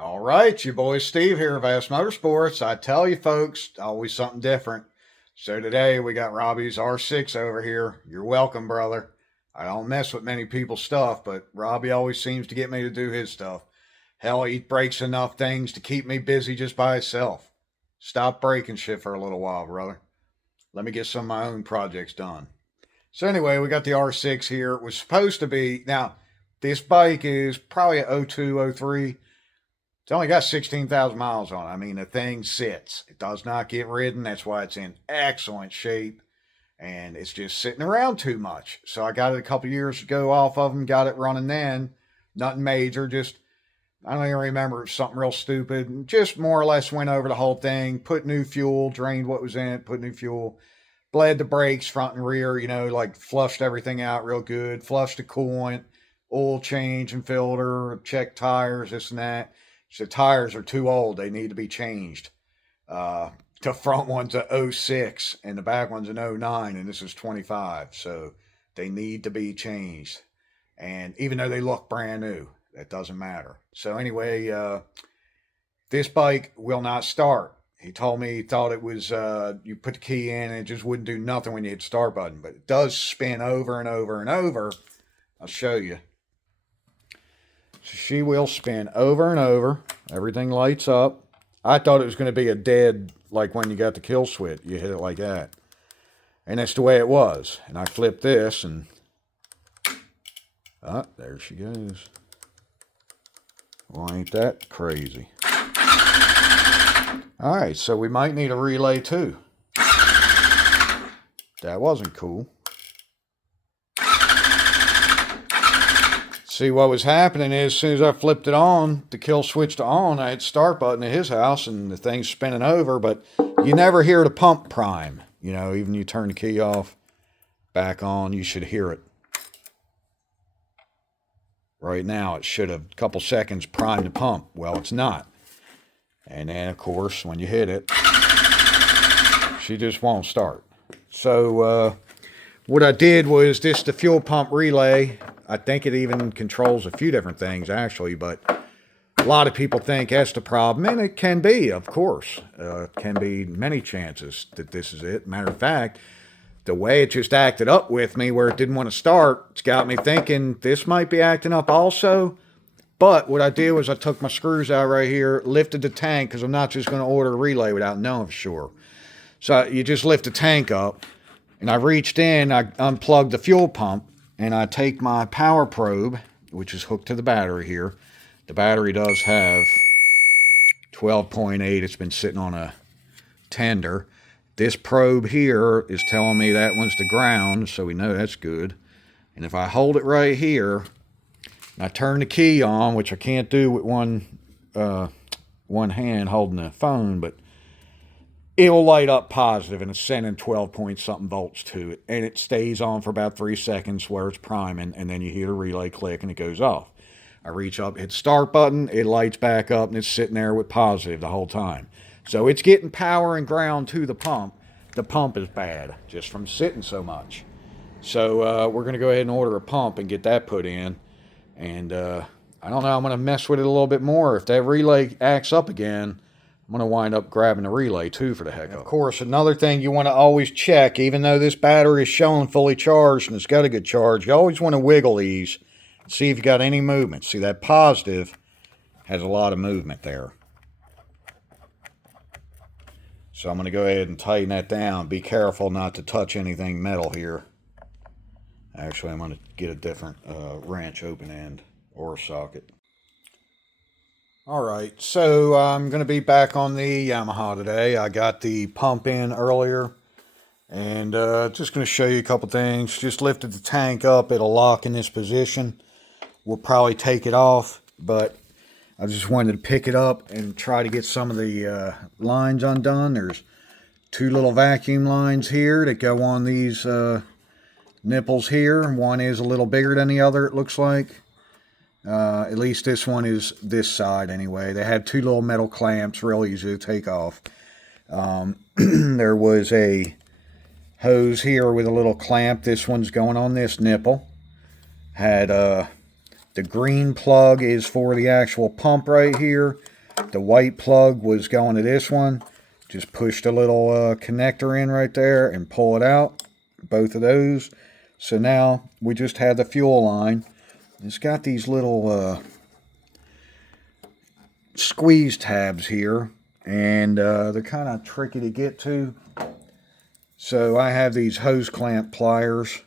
All right, your boy Steve here of Ass Motorsports. I tell you, folks, always something different. So today we got Robbie's R6 over here. You're welcome, brother. I don't mess with many people's stuff, but Robbie always seems to get me to do his stuff. Hell, he breaks enough things to keep me busy just by himself. Stop breaking shit for a little while, brother. Let me get some of my own projects done. So anyway, we got the R6 here. It was supposed to be, now, this bike is probably a 02, 03. It's only got 16,000 miles on it. I mean, the thing sits. It does not get ridden. That's why it's in excellent shape. And it's just sitting around too much. So I got it a couple years ago off of them. Got it running then. Nothing major. Just, I don't even remember. It was something real stupid. Just more or less went over the whole thing. Put new fuel. Drained what was in it. Put new fuel. Bled the brakes front and rear. You know, like flushed everything out real good. Flushed the coolant. Oil change and filter. Checked tires. This and that. So tires are too old. They need to be changed. The front one's a 06 and the back one's an 09 and this is 25. So they need to be changed. And even though they look brand new, that doesn't matter. So anyway, this bike will not start. He told me he thought it was, you put the key in and it just wouldn't do nothing when you hit the start button. But it does spin over and over and over. I'll show you. So she will spin over and over. Everything lights up. I thought it was going to be a dead, like when you got the kill switch. You hit it like that. And that's the way it was. And I flipped this and... there she goes. Well, ain't that crazy. Alright, so we might need a relay too. That wasn't cool. See, what was happening is, as soon as I flipped it on, the kill switched on, I hit start button at his house, and the thing's spinning over, but you never hear the pump prime. You know, even you turn the key off, back on, you should hear it. Right now, it should have, a couple seconds, primed the pump. Well, it's not. And then, of course, when you hit it, she just won't start. So, what I did was this, the fuel pump relay. I think it even controls a few different things, actually, but a lot of people think that's the problem, and it can be, of course. It can be many chances that this is it. Matter of fact, the way it just acted up with me where it didn't want to start, it's got me thinking this might be acting up also. But what I did was I took my screws out right here, lifted the tank, because I'm not just going to order a relay without knowing for sure. So you just lift the tank up, and I reached in, I unplugged the fuel pump, and I take my power probe, which is hooked to the battery here. The battery does have 12.8. It's been sitting on a tender. This probe here is telling me that one's the ground, so we know that's good. And if I hold it right here, and I turn the key on, which I can't do with one hand holding the phone, but it'll light up positive, and it's sending 12 point something volts to it, and it stays on for about 3 seconds where it's priming, and then you hear the relay click and it goes off. I reach up, hit start button, it lights back up, and it's sitting there with positive the whole time. So it's getting power and ground to the pump. The pump is bad just from sitting so much. So we're going to go ahead and order a pump and get that put in. And I don't know, I'm going to mess with it a little bit more. If that relay acts up again, I'm going to wind up grabbing a relay too for the heck of it. Of course, another thing you want to always check, even though this battery is showing fully charged and it's got a good charge, you always want to wiggle these, see if you got any movement. See, that positive has a lot of movement there. So I'm going to go ahead and tighten that down. Be careful not to touch anything metal here. Actually, I'm going to get a different wrench open end or socket. Alright, so I'm going to be back on the Yamaha today. I got the pump in earlier, and just going to show you a couple things. Just lifted the tank up, it'll lock in this position. We'll probably take it off, but I just wanted to pick it up and try to get some of the lines undone. There's two little vacuum lines here that go on these nipples here. One is a little bigger than the other, it looks like. At least this one is this side anyway. They had two little metal clamps, real easy to take off. There was a hose here with a little clamp. This one's going on this nipple. Had The green plug is for the actual pump right here. The white plug was going to this one. Just push the little connector in right there and pull it out. Both of those. So now we just had the fuel line. It's got these little squeeze tabs here, and they're kind of tricky to get to. So I have these hose clamp pliers.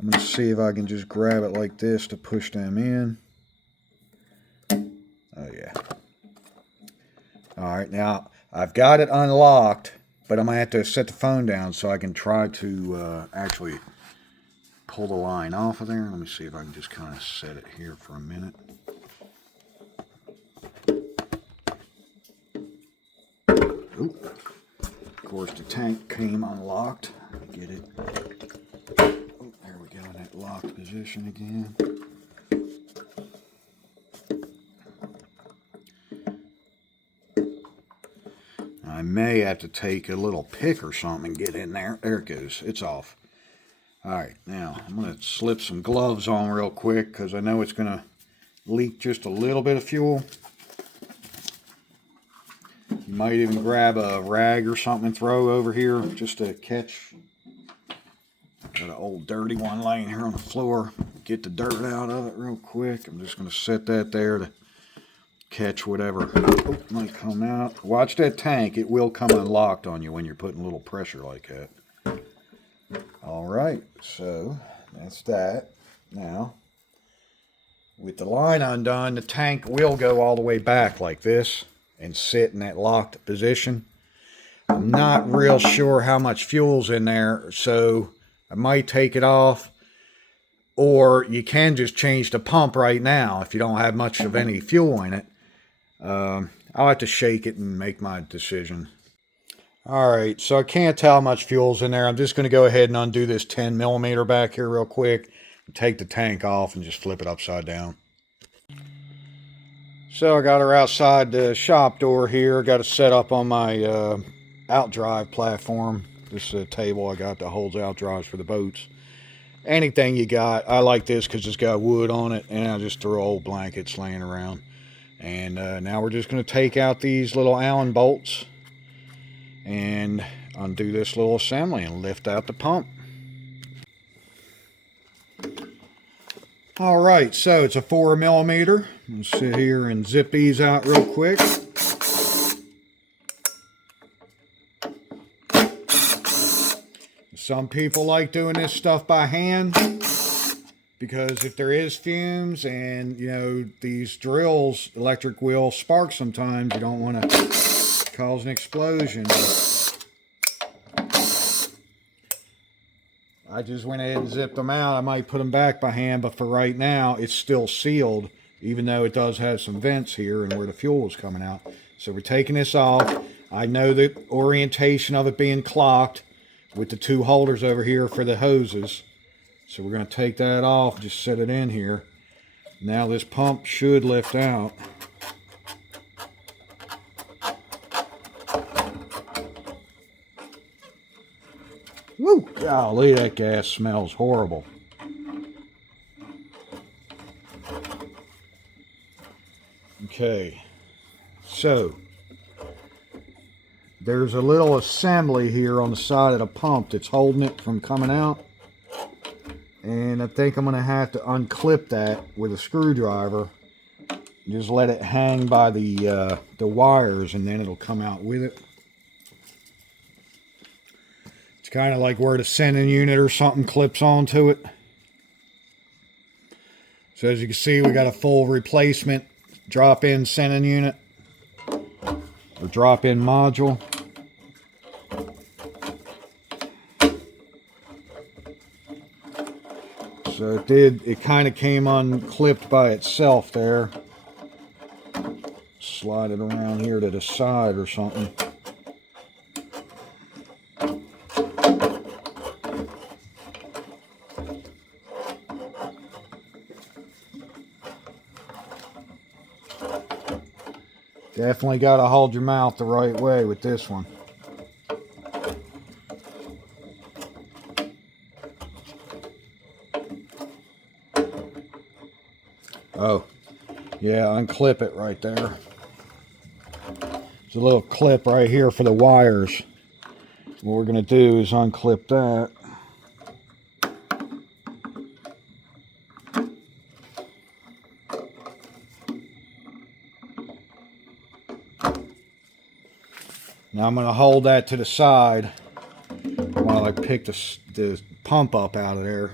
I'm going to see if I can just grab it like this to push them in. Oh yeah. Alright, now I've got it unlocked, but I'm going to have to set the phone down so I can try to actually pull the line off of there. Let me see if I can just kind of set it here for a minute. Oop. Of course, the tank came unlocked. Get it. Oh, there we go in that locked position again. I may have to take a little pick or something and get in there. There it goes. It's off. Alright, now I'm going to slip some gloves on real quick because I know it's going to leak just a little bit of fuel. You might even grab a rag or something and throw over here just to catch. Got an old dirty one laying here on the floor. Get the dirt out of it real quick. I'm just going to set that there to catch whatever might come out. Watch that tank. It will come unlocked on you when you're putting a little pressure like that. Alright, so that's that. Now, with the line undone, the tank will go all the way back like this and sit in that locked position. I'm not real sure how much fuel's in there, so I might take it off, or you can just change the pump right now if you don't have much of any fuel in it. I'll have to shake it and make my decision. Alright, so I can't tell how much fuel's in there. I'm just going to go ahead and undo this 10 millimeter back here real quick, and take the tank off and just flip it upside down. So I got her outside the shop door here. Got it set up on my outdrive platform. This is a table I got that holds outdrives for the boats. Anything you got. I like this because it's got wood on it, and I just throw old blankets laying around. And now we're just going to take out these little Allen bolts and undo this little assembly and lift out the pump. Alright, so it's a 4 millimeter. Let's sit here and zip these out real quick. Some people like doing this stuff by hand because if there is fumes and, you know, these drills, electric will spark sometimes, you don't want to cause an explosion. I just went ahead and zipped them out. I might put them back by hand, but for right now, it's still sealed, even though it does have some vents here and where the fuel is coming out. So we're taking this off. I know the orientation of it being clocked with the two holders over here for the hoses. So we're going to take that off, just set it in here. Now this pump should lift out. Woo! Golly, that gas smells horrible. Okay, so there's a little assembly here on the side of the pump that's holding it from coming out. And I think I'm going to have to unclip that with a screwdriver. Just let it hang by the wires, and then it'll come out with it. It's kind of like where the sending unit or something clips onto it. So as you can see, we got a full replacement drop-in sending unit or drop-in module. So it kind of came unclipped by itself there. Slide it around here to the side or something. Definitely got to hold your mouth the right way with this one. Yeah, unclip it right there. There's a little clip right here for the wires. What we're going to do is unclip that. Now I'm going to hold that to the side while I pick the pump up out of there.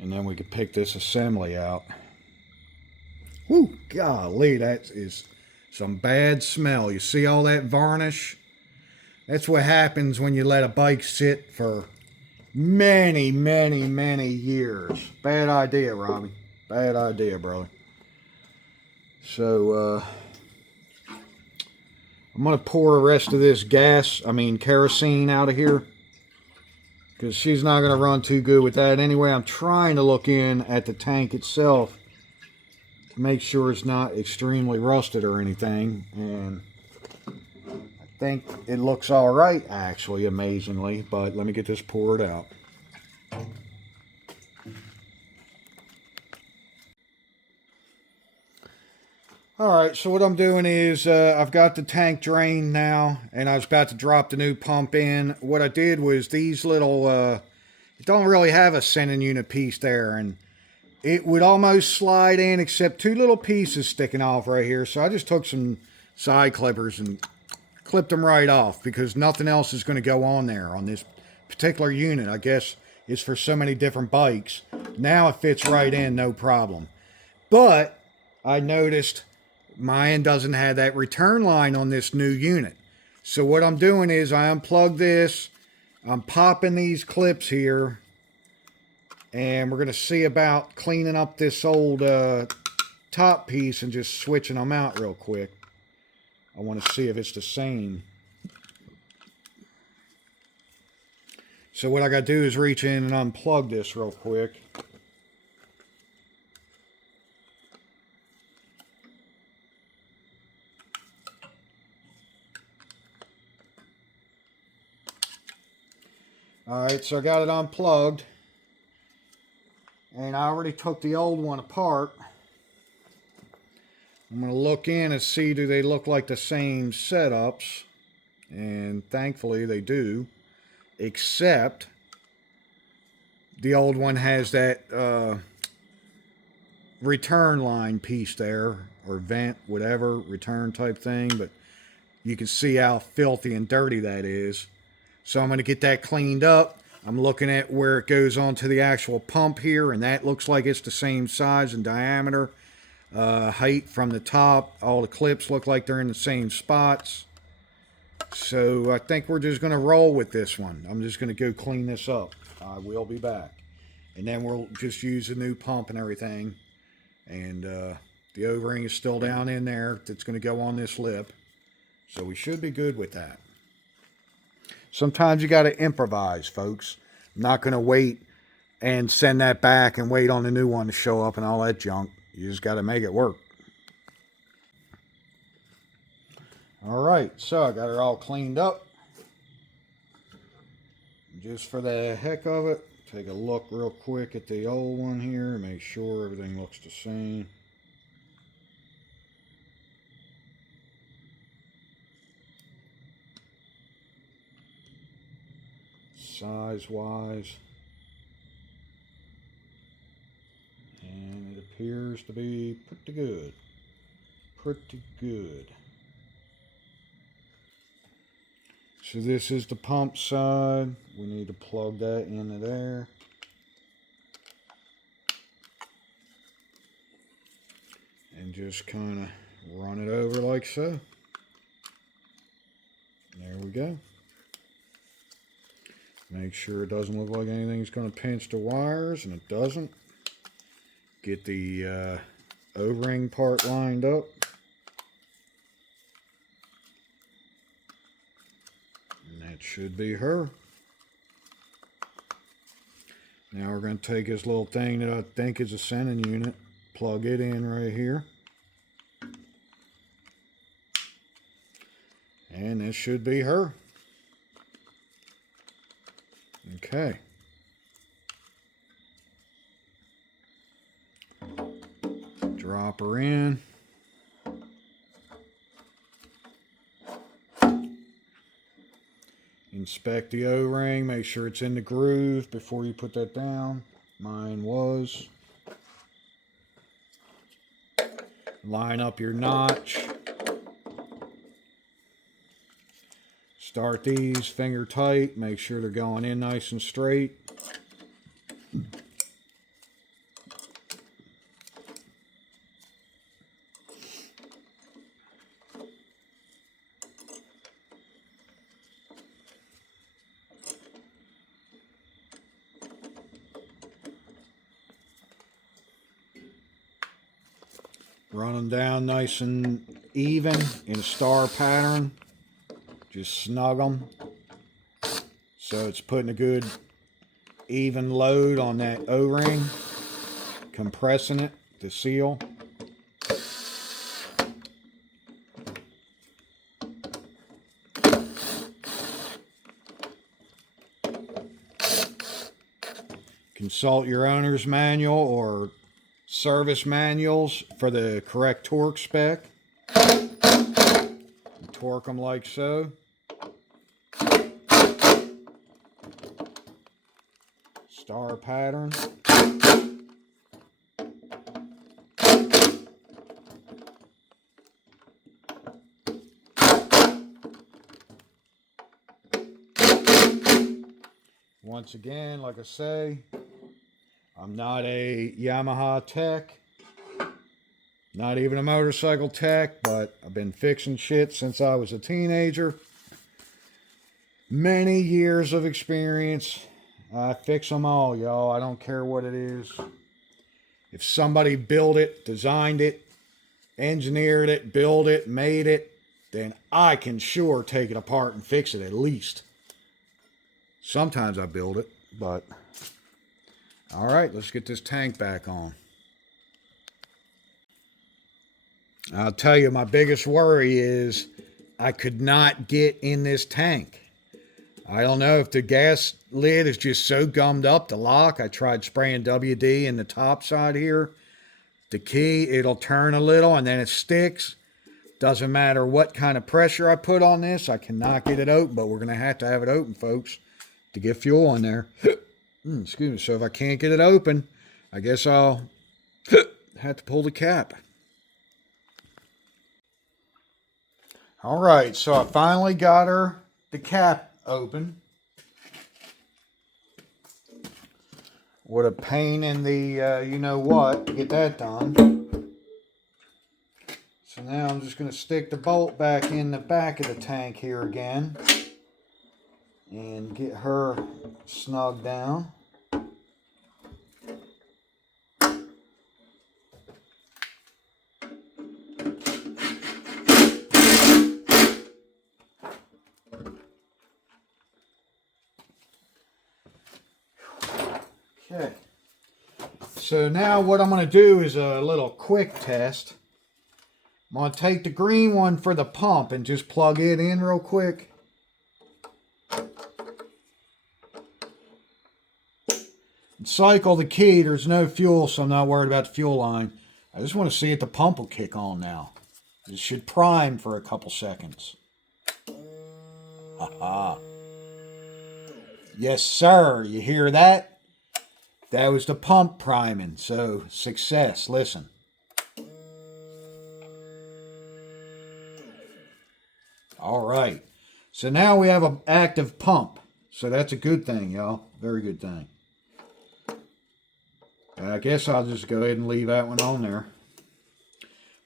And then we can pick this assembly out. Whew, golly, that is some bad smell. You see all that varnish? That's what happens when you let a bike sit for many, many, many years. Bad idea, Robbie. Bad idea, brother. So, I'm going to pour the rest of this kerosene out of here, because she's not going to run too good with that anyway. I'm trying to look in at the tank itself to make sure it's not extremely rusted or anything. And I think it looks all right, actually, amazingly. But let me get this poured out. Alright, so what I'm doing is I've got the tank drained now, and I was about to drop the new pump in. What I did was these little, it don't really have a sending unit piece there, and it would almost slide in except two little pieces sticking off right here. So I just took some side clippers and clipped them right off, because nothing else is going to go on there on this particular unit. I guess it's for so many different bikes. Now it fits right in, no problem. But I noticed mine doesn't have that return line on this new unit. So what I'm doing is I unplug this. I'm popping these clips here. And we're going to see about cleaning up this old top piece and just switching them out real quick. I want to see if it's the same. So what I got to do is reach in and unplug this real quick. Alright, so I got it unplugged. And I already took the old one apart. I'm going to look in and see, do they look like the same setups? And thankfully they do. Except the old one has that return line piece there. Or vent, whatever, return type thing. But you can see how filthy and dirty that is. So I'm going to get that cleaned up. I'm looking at where it goes onto the actual pump here, and that looks like it's the same size and diameter. Height from the top. All the clips look like they're in the same spots. So I think we're just going to roll with this one. I'm just going to go clean this up. I will be back. And then we'll just use a new pump and everything. And the O-ring is still down in there. That's going to go on this lip. So we should be good with that. Sometimes you got to improvise, folks. I'm not going to wait and send that back and wait on the new one to show up and all that junk. You just got to make it work. All right, so I got it all cleaned up. Just for the heck of it, take a look real quick at the old one here. Make sure everything looks the same. Size-wise. And it appears to be pretty good. Pretty good. So this is the pump side. We need to plug that into there. And just kind of run it over like so. There we go. Make sure it doesn't look like anything's going to pinch the wires, and it doesn't. Get the O-ring part lined up. And that should be her. Now we're going to take this little thing that I think is a sending unit, plug it in right here. And this should be her. Okay. Drop her in. Inspect the O-ring, make sure it's in the groove before you put that down. Mine was. Line up your notch. Start these finger tight, make sure they're going in nice and straight. Run them down nice and even in a star pattern. Just snug them so it's putting a good even load on that O-ring, compressing it to seal. Consult your owner's manual or service manuals for the correct torque spec. Torque them like so. Star pattern. Once again, like I say, I'm not a Yamaha tech, not even a motorcycle tech, but I've been fixing shit since I was a teenager. Many years of experience. I fix them all, y'all. I don't care what it is. If somebody built it, designed it, engineered it, built it, made it, then I can sure take it apart and fix it at least. Sometimes I build it, but... All right, let's get this tank back on. I'll tell you, my biggest worry is I could not get in this tank. I don't know if the gas lid is just so gummed up to lock. I tried spraying WD in the top side here. The key, it'll turn a little and then it sticks. Doesn't matter what kind of pressure I put on this, I cannot get it open, but we're going to have it open, folks, to get fuel in there. Excuse me. So if I can't get it open, I guess I'll have to pull the cap. All right, so I finally got the cap open. What a pain in the you-know-what to get that done. So now I'm just going to stick the bolt back in the back of the tank here again and get her snug down. Okay, so now what I'm going to do is a little quick test. I'm going to take the green one for the pump and just plug it in real quick. Cycle the key. There's no fuel, so I'm not worried about the fuel line. I just want to see if the pump will kick on now. It should prime for a couple seconds. Haha. Yes, sir. You hear that? That was the pump priming. So, success. Listen. All right. So now we have an active pump. So that's a good thing, y'all. Very good thing. I guess I'll just go ahead and leave that one on there.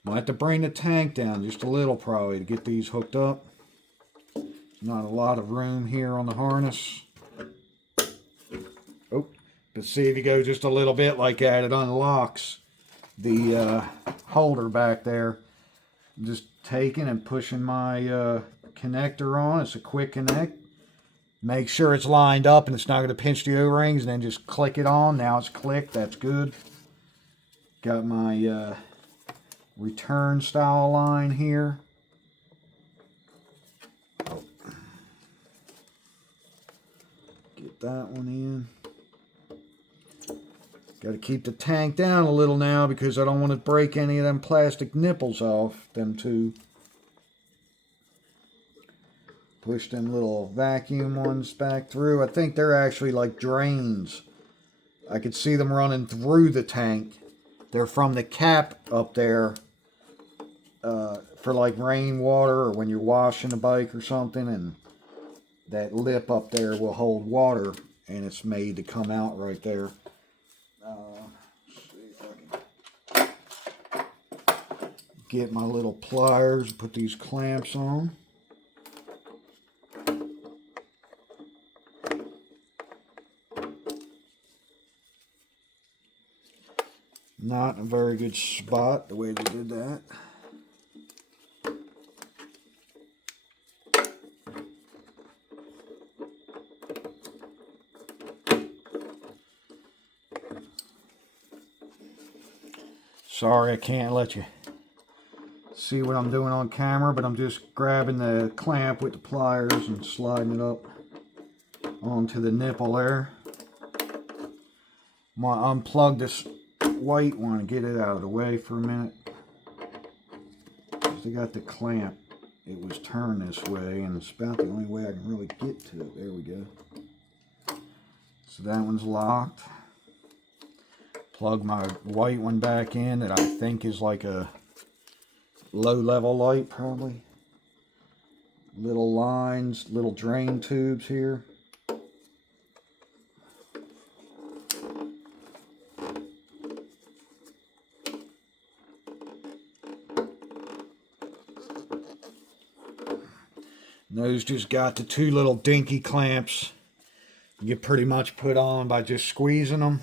Might have to bring the tank down just a little probably to get these hooked up. Not a lot of room here on the harness. Oh, but see if you go just a little bit like that, it unlocks the holder back there. I'm just taking and pushing my connector on. It's a quick connect. Make sure it's lined up and it's not going to pinch the O-rings, and then just click it on. Now it's clicked. That's good. Got my return style line here. Get that one in. Got to keep the tank down a little now because I don't want to break any of them plastic nipples off. Them two. Push them little vacuum ones back through. I think they're actually like drains. I could see them running through the tank. They're from the cap up there for like rainwater or when you're washing a bike or something, and that lip up there will hold water, and it's made to come out right there. Let's see if I can get my little pliers, put these clamps on. Not in a very good spot the way they did that. Sorry, I can't let you see what I'm doing on camera, but I'm just grabbing the clamp with the pliers and sliding it up onto the nipple there. I'm going to unplug this white one and get it out of the way for a minute. I got the clamp. It was turned this way, and it's about the only way I can really get to it. There we go. So that one's locked. Plug my white one back in that I think is like a low level light probably. Little lines, little drain tubes here. And those just got the two little dinky clamps you pretty much put on by just squeezing them.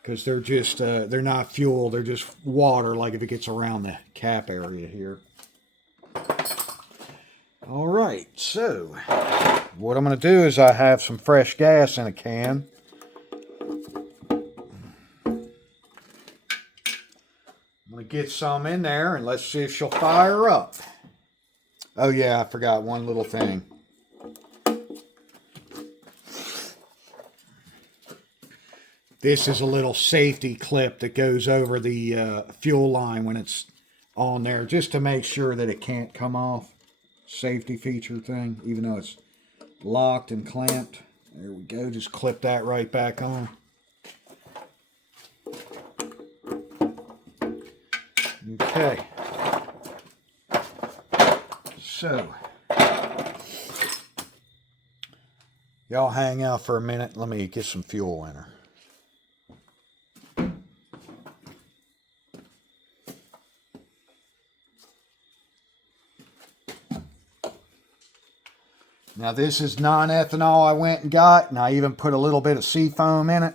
Because they're just, they're not fuel, they're just water, like if it gets around the cap area here. Alright, so what I'm going to do is I have some fresh gas in a can. I'm going to get some in there and let's see if she'll fire up. Oh yeah, I forgot one little thing. This is a little safety clip that goes over the fuel line when it's on there, just to make sure that it can't come off. Safety feature thing, even though it's locked and clamped. There we go, just clip that right back on. Okay. So, y'all hang out for a minute. Let me get some fuel in her. Now this is non-ethanol I went and got, and I even put a little bit of seafoam in it.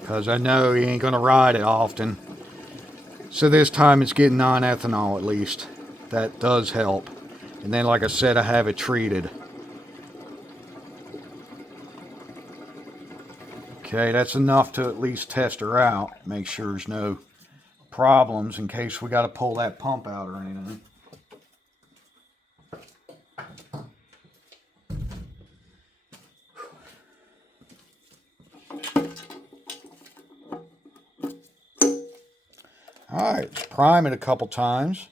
Because I know you ain't going to ride it often. So this time it's getting non-ethanol at least. That does help. And then like I said, I have it treated. Okay, that's enough to at least test her out. Make sure there's no problems in case we got to pull that pump out or anything. Alright, let's prime it a couple times.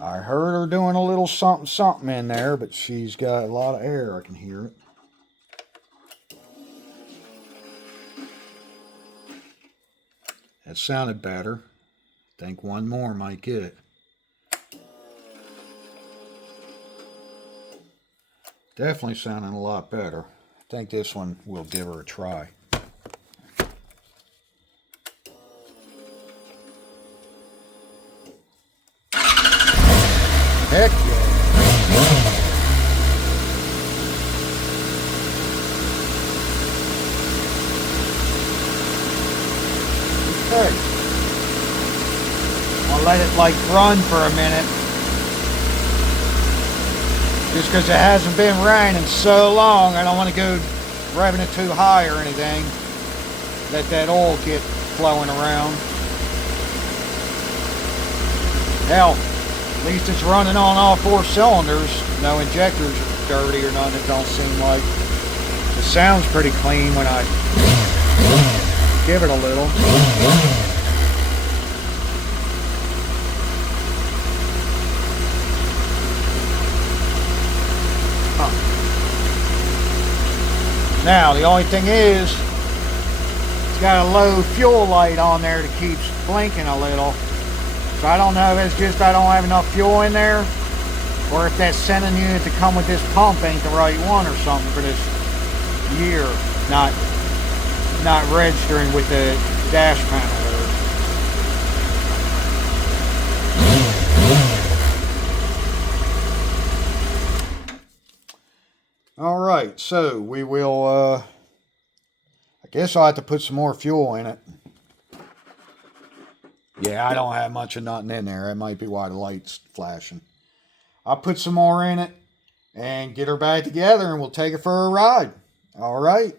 I heard her doing a little something something in there, but she's got a lot of air. I can hear it. That sounded better. I think one more might get it. Definitely sounding a lot better. I think this one will give her a try. Heck yeah. Okay. I'll let it like run for a minute. Just because it hasn't been raining so long, I don't want to go revving it too high or anything. Let that oil get flowing around. Hell, at least it's running on all 4 cylinders. No injectors are dirty or nothing, it don't seem like. It sounds pretty clean when I give it a little. Now, the only thing is, it's got a low fuel light on there that keeps blinking a little. So I don't know if it's just I don't have enough fuel in there, or if that sending unit to come with this pump ain't the right one or something for this year. Not registering with the dash panel there. Alright, so we will, I guess I'll have to put some more fuel in it. Yeah, I don't have much of nothing in there. That might be why the light's flashing. I'll put some more in it and get her back together and we'll take her for a ride. Alright.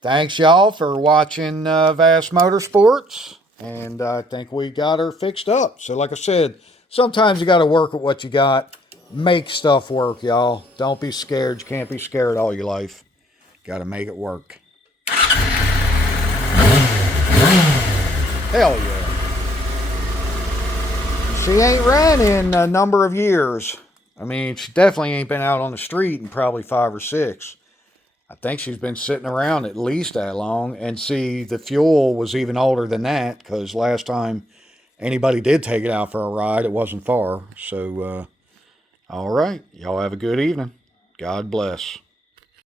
Thanks y'all for watching Vast Motorsports. And I think we got her fixed up. So like I said, sometimes you got to work with what you got. Make stuff work, y'all. Don't be scared. You can't be scared all your life. Got to make it work. Hell yeah. She ain't ran in a number of years. I mean, she definitely ain't been out on the street in probably 5 or 6. I think she's been sitting around at least that long. And see, the fuel was even older than that, because last time anybody did take it out for a ride, it wasn't far. So, all right. Y'all have a good evening. God bless.